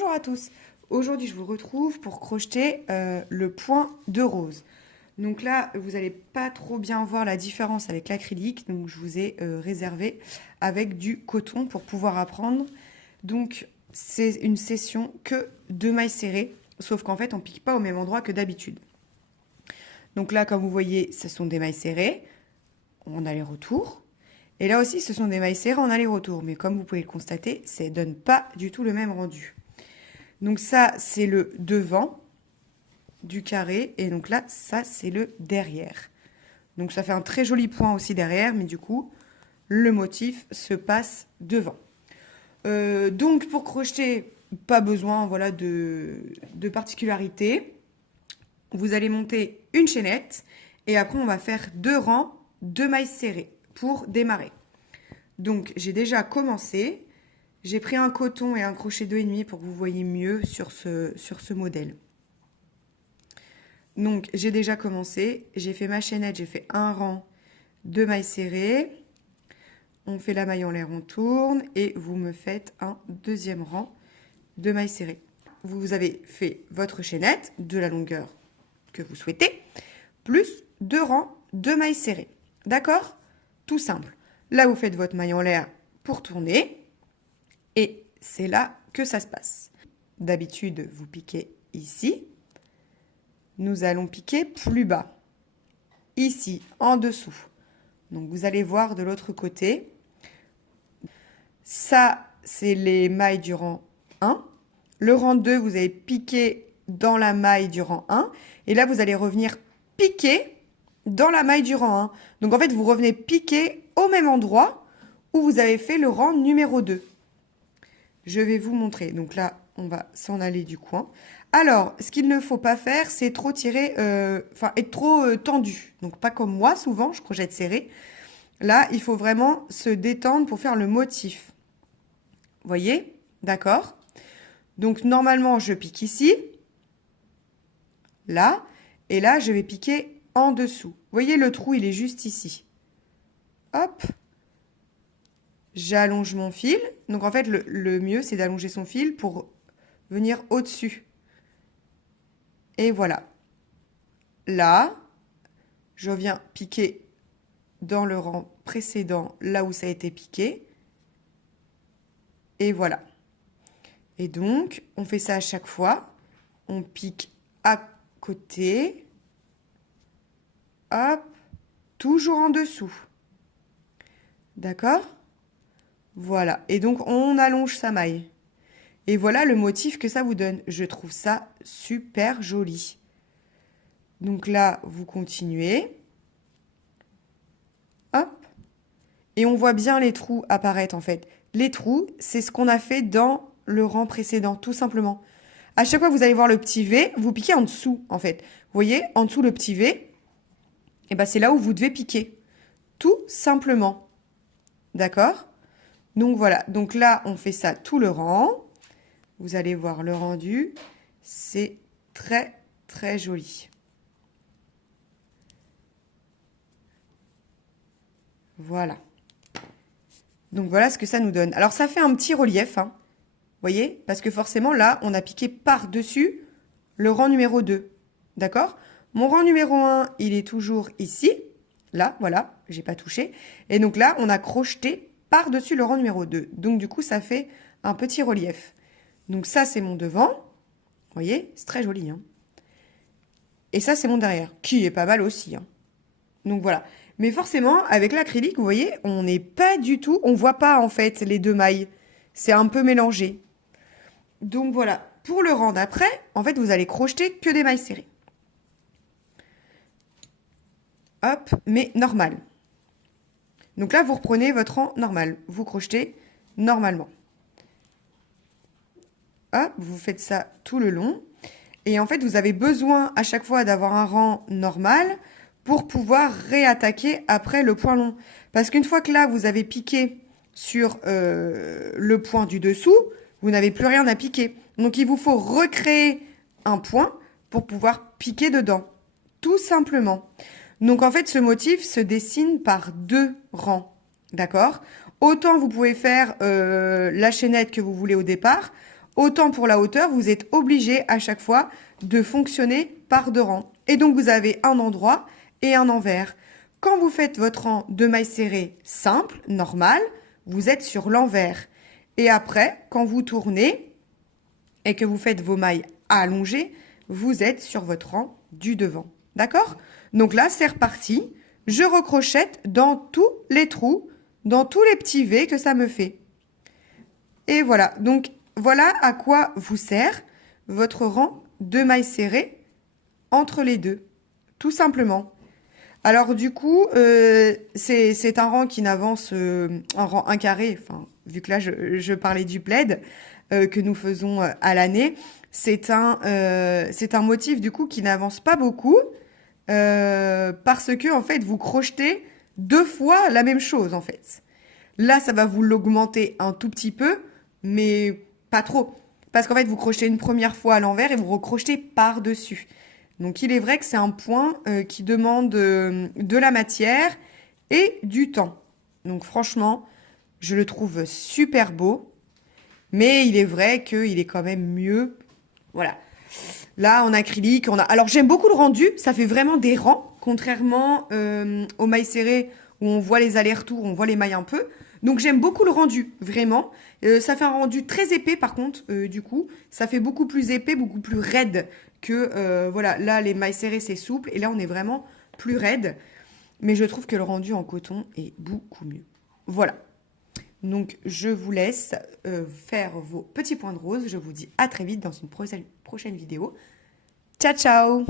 Bonjour à tous. Aujourd'hui, je vous retrouve pour crocheter le point de rose. Donc là, vous n'allez pas trop bien voir la différence avec l'acrylique. Donc je vous ai réservé avec du coton pour pouvoir apprendre. Donc c'est une session que de mailles serrées, sauf qu'en fait, on ne pique pas au même endroit que d'habitude. Donc là, comme vous voyez, ce sont des mailles serrées en aller-retour. Et là aussi, ce sont des mailles serrées en aller-retour. Mais comme vous pouvez le constater, ça ne donne pas du tout le même rendu. Donc ça, c'est le devant du carré. Et donc là, ça, c'est le derrière. Donc ça fait un très joli point aussi derrière. Mais du coup, le motif se passe devant. Donc pour crocheter, pas besoin voilà, de particularité. Vous allez monter une chaînette. Et après, on va faire 2 rangs de mailles serrées pour démarrer. Donc j'ai déjà commencé. J'ai pris un coton et un crochet 2,5 pour que vous voyez mieux sur ce modèle. Donc j'ai déjà commencé, j'ai fait ma chaînette, j'ai fait un rang de mailles serrées. On fait la maille en l'air, on tourne et vous me faites un deuxième rang de mailles serrées. Vous avez fait votre chaînette de la longueur que vous souhaitez, plus 2 rangs de mailles serrées. D'accord? Tout simple. Là, vous faites votre maille en l'air pour tourner. Et c'est là que ça se passe. D'habitude, vous piquez ici. Nous allons piquer plus bas. Ici, en dessous. Donc, vous allez voir de l'autre côté. Ça, c'est les mailles du rang 1. Le rang 2, vous allez piquer dans la maille du rang 1. Et là, vous allez revenir piquer dans la maille du rang 1. Donc, en fait, vous revenez piquer au même endroit où vous avez fait le rang numéro 2. Je vais vous montrer. Donc là, on va s'en aller du coin. Alors, ce qu'il ne faut pas faire, c'est trop tirer, être trop tendu. Donc pas comme moi, souvent, je projette serré. Là, il faut vraiment se détendre pour faire le motif. Vous voyez? D'accord? Donc normalement, je pique ici. Là. Et là, je vais piquer en dessous. Vous voyez, le trou, il est juste ici. Hop. J'allonge mon fil. Donc, en fait, le mieux, c'est d'allonger son fil pour venir au-dessus. Et voilà. Là, je viens piquer dans le rang précédent, là où ça a été piqué. Et voilà. Et donc, on fait ça à chaque fois. On pique à côté. Hop. Toujours en dessous. D'accord ? Voilà, et donc on allonge sa maille. Et voilà le motif que ça vous donne. Je trouve ça super joli. Donc là, vous continuez. Hop. Et on voit bien les trous apparaître en fait. Les trous, c'est ce qu'on a fait dans le rang précédent, tout simplement. À chaque fois que vous allez voir le petit V, vous piquez en dessous en fait. Vous voyez, en dessous le petit V, et ben c'est là où vous devez piquer. Tout simplement. D'accord ? Donc voilà, donc là, on fait ça tout le rang. Vous allez voir le rendu. C'est très, très joli. Voilà. Donc voilà ce que ça nous donne. Alors ça fait un petit relief, hein. Vous voyez? Parce que forcément, là, on a piqué par-dessus le rang numéro 2. D'accord? Mon rang numéro 1, il est toujours ici. Là, voilà, j'ai pas touché. Et donc là, on a crocheté par-dessus le rang numéro 2. Donc, du coup, ça fait un petit relief. Donc, ça, c'est mon devant. Vous voyez, c'est très joli. Hein. Et ça, c'est mon derrière, qui est pas mal aussi. Hein. Donc, voilà. Mais forcément, avec l'acrylique, vous voyez, on n'est pas du tout... On voit pas, en fait, les deux mailles. C'est un peu mélangé. Donc, voilà. Pour le rang d'après, en fait, vous allez crocheter que des mailles serrées. Hop, mais normal. Donc là, vous reprenez votre rang normal. Vous crochetez normalement. Hop, vous faites ça tout le long. Et en fait, vous avez besoin à chaque fois d'avoir un rang normal pour pouvoir réattaquer après le point long. Parce qu'une fois que là, vous avez piqué sur le point du dessous, vous n'avez plus rien à piquer. Donc, il vous faut recréer un point pour pouvoir piquer dedans. Tout simplement. Donc, en fait, ce motif se dessine par 2 rangs. D'accord? Autant vous pouvez faire la chaînette que vous voulez au départ, autant pour la hauteur, vous êtes obligé à chaque fois de fonctionner par 2 rangs. Et donc, vous avez un endroit et un envers. Quand vous faites votre rang de mailles serrées simple, normal, vous êtes sur l'envers. Et après, quand vous tournez et que vous faites vos mailles allongées, vous êtes sur votre rang du devant. D'accord? Donc là, c'est reparti. Je recrochette dans tous les trous, dans tous les petits V que ça me fait. Et voilà. Donc, voilà à quoi vous sert votre rang de mailles serrées entre les deux. Tout simplement. Alors du coup, c'est un rang qui n'avance, un rang 1 carré, enfin, vu que là je parlais du plaid que nous faisons à l'année, c'est un motif du coup qui n'avance pas beaucoup parce que en fait vous crochetez 2 fois la même chose en fait. Là ça va vous l'augmenter un tout petit peu, mais pas trop. Parce qu'en fait vous crochetez une première fois à l'envers et vous recrochetez par-dessus. Donc il est vrai que c'est un point qui demande de la matière et du temps. Donc franchement, je le trouve super beau. Mais il est vrai qu'il est quand même mieux. Voilà. Là, en acrylique, on a... Alors j'aime beaucoup le rendu. Ça fait vraiment des rangs. Contrairement aux mailles serrées où on voit les allers-retours, on voit les mailles un peu. Donc j'aime beaucoup le rendu, vraiment. Ça fait un rendu très épais par contre, du coup. Ça fait beaucoup plus épais, beaucoup plus raide que... voilà, là les mailles serrées c'est souple et là on est vraiment plus raide. Mais je trouve que le rendu en coton est beaucoup mieux. Voilà. Donc je vous laisse faire vos petits points de rose. Je vous dis à très vite dans une prochaine vidéo. Ciao, ciao!